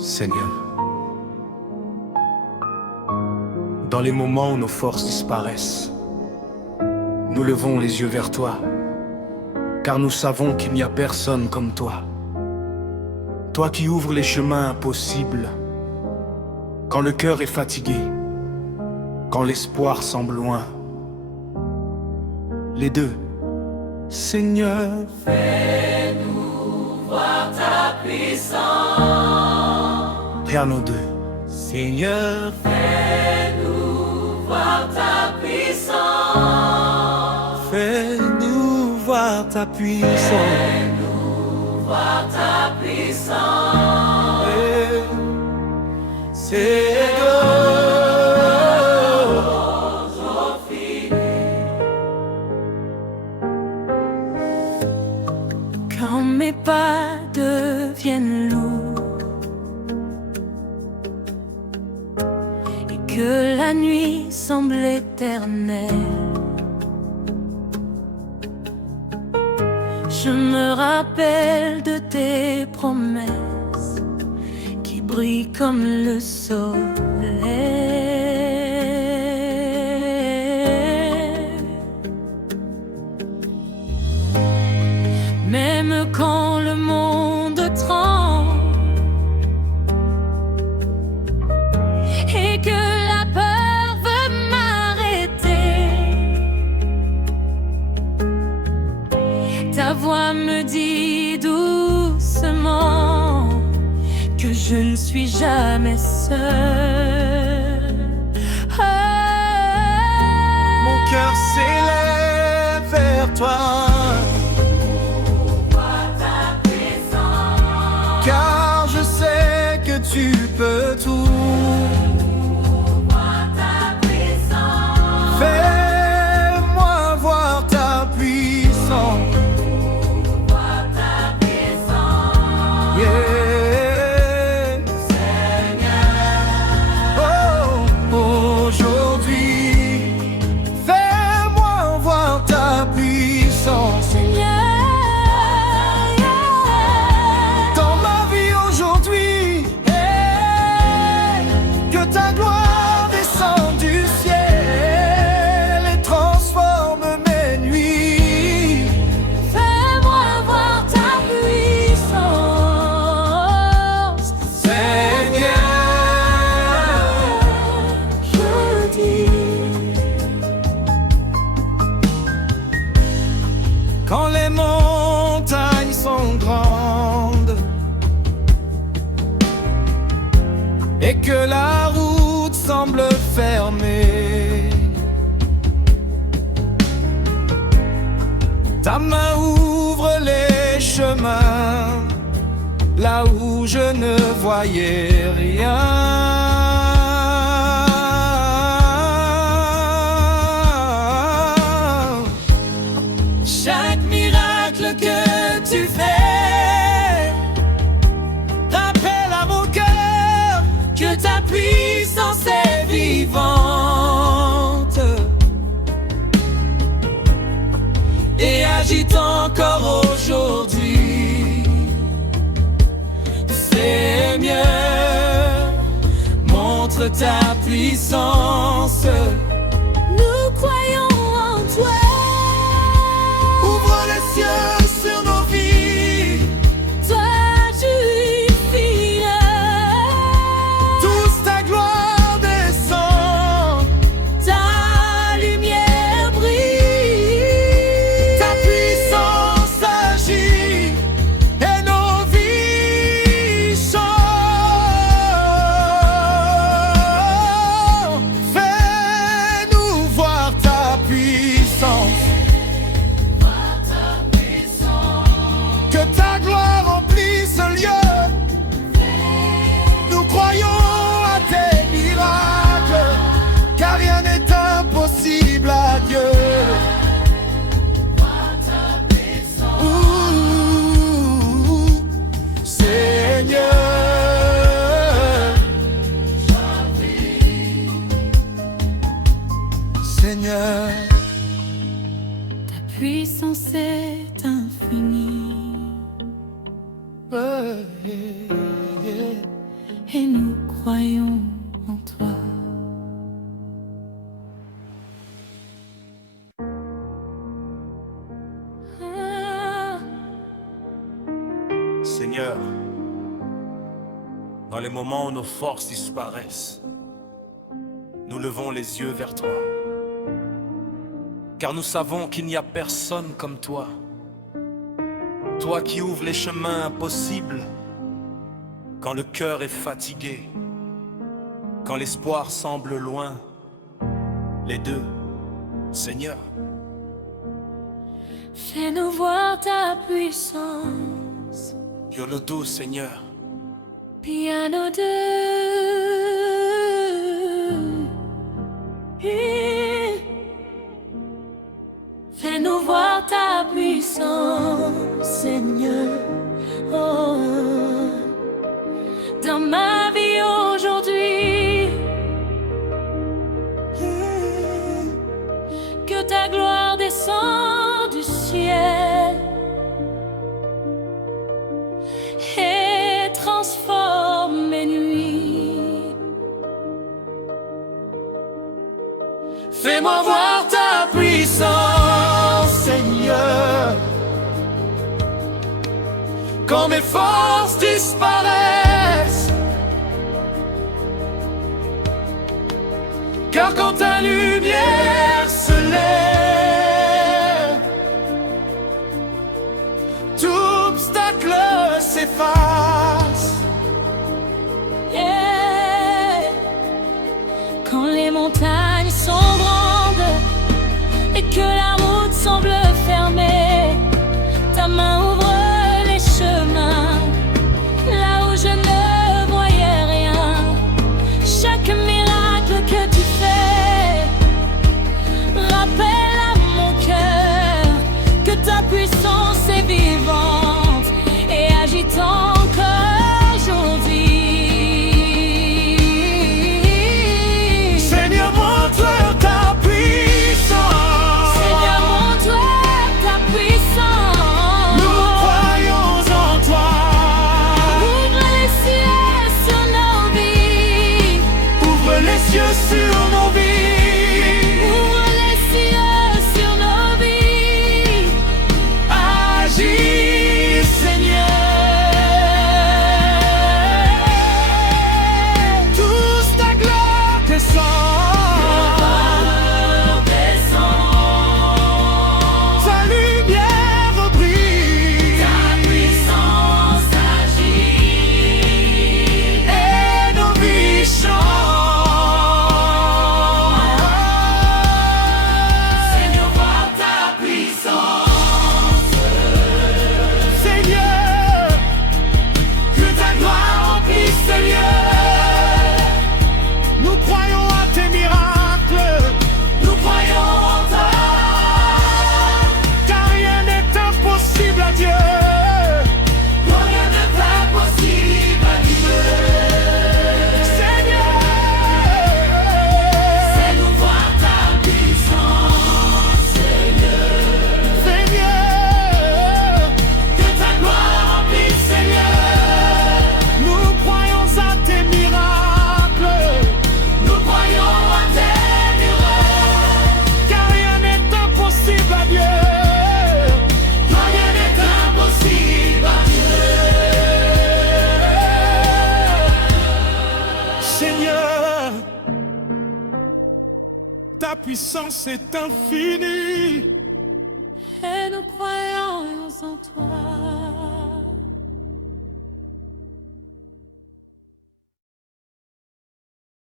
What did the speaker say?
Seigneur, dans les moments où nos forces disparaissent, nous levons les yeux vers toi, car nous savons qu'il n'y a personne comme toi. Toi qui ouvres les chemins impossibles, quand le cœur est fatigué, quand l'espoir semble loin. Les deux. Seigneur, fais-nous voir ta puissance. rien aux deux. Seigneur, Fais-nous voir ta puissance. fais-nous voir ta puissance. Fais-nous voir ta puissance. Seigneur, quand mes pas deviennent lourds et que la nuit semble éternelle, je me rappelle de tes promesses qui brillent comme le soleil. Même quand le monde tremble et que la peur veut m'arrêter, ta voix me dit doucement que je ne suis jamais seul. mon cœur s'élève vers toi, car je sais que tu peux tout. Fais-moi voir ta puissance. Yeah. Oh, aujourd'hui, fais-moi voir ta puissance. Dans ma vie aujourd'hui, que ta gloire descende du ciel et transforme mes nuits. Fais-moi voir ta puissance, Seigneur, je dis. quand les montagnes sont grandes et que la route semble fermée, ta main ouvre les chemins là où je ne voyais rien. Chaque miracle que tu fais rappelle à mon cœur que ta puissance est vivante et agite encore aujourd'hui. Seigneur, montre ta puissance. Nous croyons en toi. Ouvre les cieux sur nos vies. Toi, tu es fidèle. Tous ta gloire descend. Ta lumière brille. Ta puissance agit et nos vies changent. Fais-nous voir ta puissance. Que ta gloire remplisse ce lieu. Nous croyons à tes miracles, car rien n'est impossible à Dieu. Ouh, Seigneur, Seigneur, Ta puissance est infinie. ouais. Seigneur, dans les moments où nos forces disparaissent, nous levons les yeux vers toi, car nous savons qu'il n'y a personne comme toi. Toi qui ouvres les chemins impossibles quand le cœur est fatigué, quand l'espoir semble loin, les deux, Seigneur. Fais-nous voir ta puissance, Dieu le doux, Seigneur. piano deux. Fais-nous voir ta puissance, Seigneur. Oh, dans ma vie aujourd'hui, que ta gloire descend du ciel et transforme mes nuits. Fais-moi voir ta puissance, Seigneur, quand mes forces disparaissent. Car quand ta lumière se lève, tout obstacle s'efface. Yeah. Quand les montagnes sont grandes et que la route semble fermée, ta main ouvre les chemins là où je ne voyais rien. Chaque miracle que tu fais rappelle à mon cœur que ta puissance est vivante et agite encore aujourd'hui. Seigneur, montre ta puissance. Seigneur, montre ta puissance. Nous croyons en toi. Ouvre les cieux sur nos vies. Ouvre les cieux sur nos vies. Ouvre les cieux sur nos vies. Agis, Seigneur. Tous ta gloire descend. Ta lumière brille. Ta puissance agit. Et nos vies changent. Seigneur, vois ta puissance. Seigneur, que ta gloire remplisse ce lieu. Nous croyons à tes miracles, Nous croyons en toi. car rien n'est impossible à Dieu. Rien n'est impossible à Dieu. Seigneur, Fais-nous voir ta puissance, Seigneur. Seigneur, Que ta gloire remplisse, Seigneur. nous croyons à tes miracles, Nous croyons à tes miracles. car rien n'est impossible à Dieu. Rien n'est impossible à Dieu. Seigneur, ta puissance est infinie. Et nous croyons en toi.